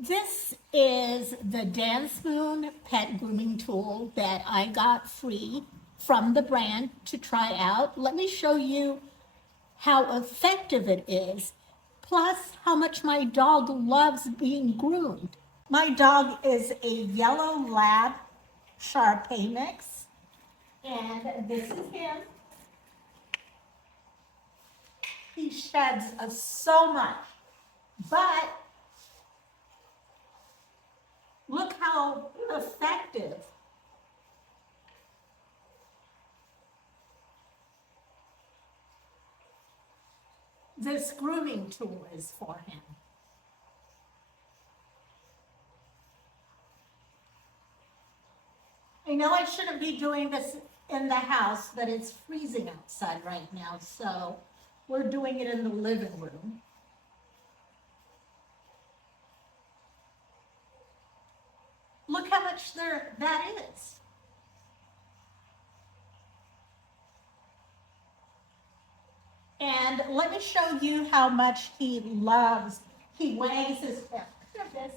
This is the Dance Moon pet grooming tool that I got free from the brand to try out. Let me show you how effective it is, plus how much my dog loves being groomed. My dog is a yellow lab Shar mix, and this is him. He sheds so much, but look how effective this grooming tool is for him. I know I shouldn't be doing this in the house, but it's freezing outside right now, so we're doing it in the living room. Look how much there that is. And let me show you how much he loves. He wags his tail. Look at this.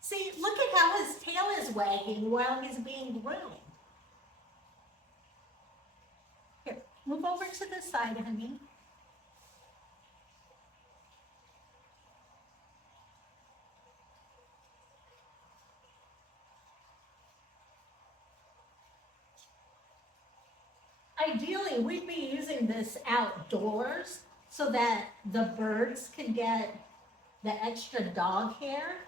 See, look at how his tail is wagging while he's being groomed. Here, move over to the side, honey. Ideally, we'd be using this outdoors so that the birds can get the extra dog hair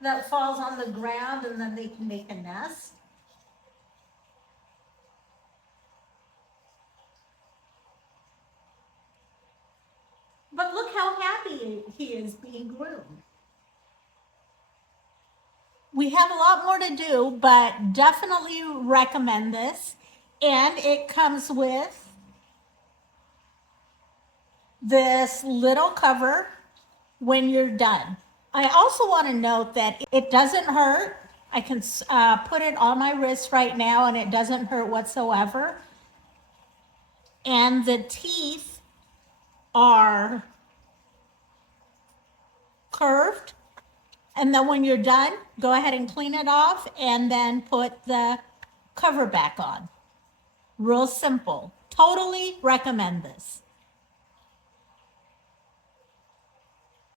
that falls on the ground and then they can make a nest. But look how happy he is being groomed. We have a lot more to do, but definitely recommend this. And it comes with this little cover when you're done. I also want to note that it doesn't hurt. I can put it on my wrist right now and it doesn't hurt whatsoever. And the teeth are curved. And then when you're done, go ahead and clean it off and then put the cover back on. Real simple. Totally recommend this.